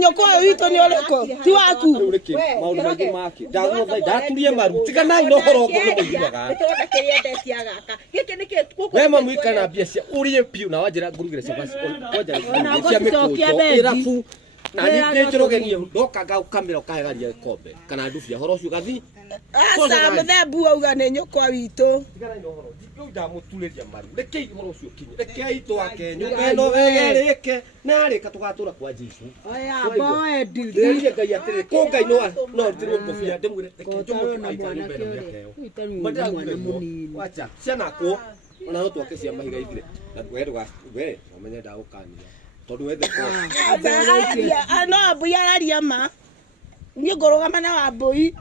nyoko witũ nĩ ũrĩkũ ti waku maũndũ maingĩ make ndaturie maru tiganai na ũhoro ũguo nĩ mũiguaga we mamu ikana mbia cia ũrĩe piũ na wanjĩra ngurugĩre cabaci cia mĩkũnjo irabu na ningĩ njũrũgenie ndoka ngaukamĩra ũkahegaria gĩkombe kana ndubia horo ũcio gathi aca mũthembu auga nĩ nyũkwa witũ tiganai na ũhoro ndamũturĩria maru rekei ũhoro ũcio kinyi rekei twake nyũmba ĩno ĩrĩke narĩka tũgatũra kwa Jesũ oya boe nduthi Ngai atĩrĩ kũ Ngai no ndirwo ngobia ndĩmwĩre reke njũmũ aitani mbere yake mwana mũnini wacha ciana kũ ona no twake cia mahiga ithire na we umenye ndagũkania tondu wethe kwa no Wambui araria ma niĩ ngũrũgama na Wambui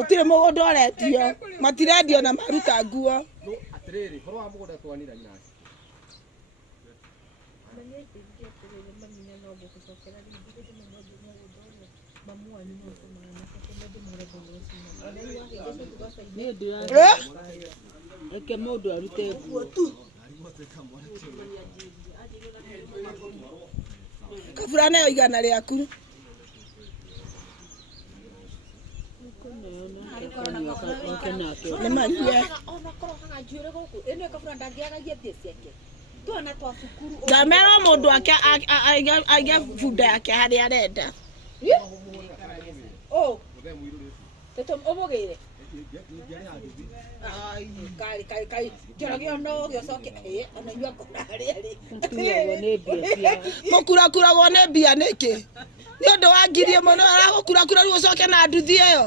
ũtirĩ mũgũnda ũretio matirendio na maruta nguo atĩrĩrĩ horo wa mũgũnda twanira inasi eke mũndũ arute nguo tu kabura nayo igana rĩaku nĩ marie ndamera mũndũ aige bunda yake harĩa arenda ũmũgĩire kai njoragio no gĩcoke ona inyua mũkurakuragwo nĩ mbia nĩkĩ nĩ ũndũ wa ngiri ĩmwe nĩ aragũkurakura rĩu ũcoke na nduthi ĩyo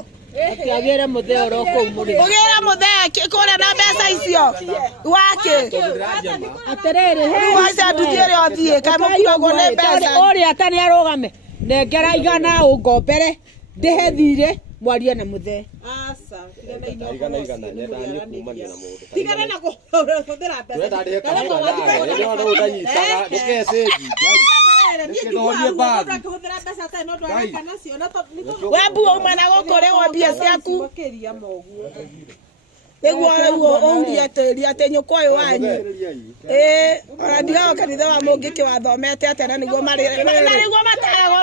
agĩre mũthee oro kũu mũrĩ ũgĩra mũthee kũrĩa na mbeca icio wake atĩrĩrĩ rĩu haica nduthi ĩrĩa ũthiĩ kaĩ mũkuragwo nĩ mbeca ũrĩa ta nĩ arũgame nengera igana ũngombere ndĩhe thirĩ mwarie na mũthee aca igana nyendanye kumania na mũndũ tigana na kũhũthĩra mbeca twenda ndĩhe kamũra nĩ ona ũtanyitaga ndũkecĩnji Wambu uma na gũkũrĩgwo mbia ciaku nĩguo rĩu ũhurie tĩri atĩ nyũkwa ũyũ wanyu ona ndigagwo kanitha wa mũngĩkĩ wathomete atĩa na nĩguo mataragwo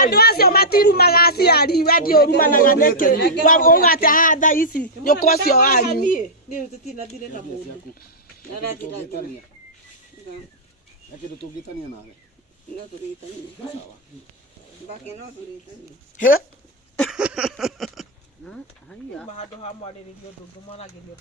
andũ acio matirumaga aciari we ndiũrumanaga nĩkĩ uga atĩ haha thaa ici nyũkwa ũcio wanyu Mahandũ ha mwarĩrĩrio ndũngĩ mwanagĩrio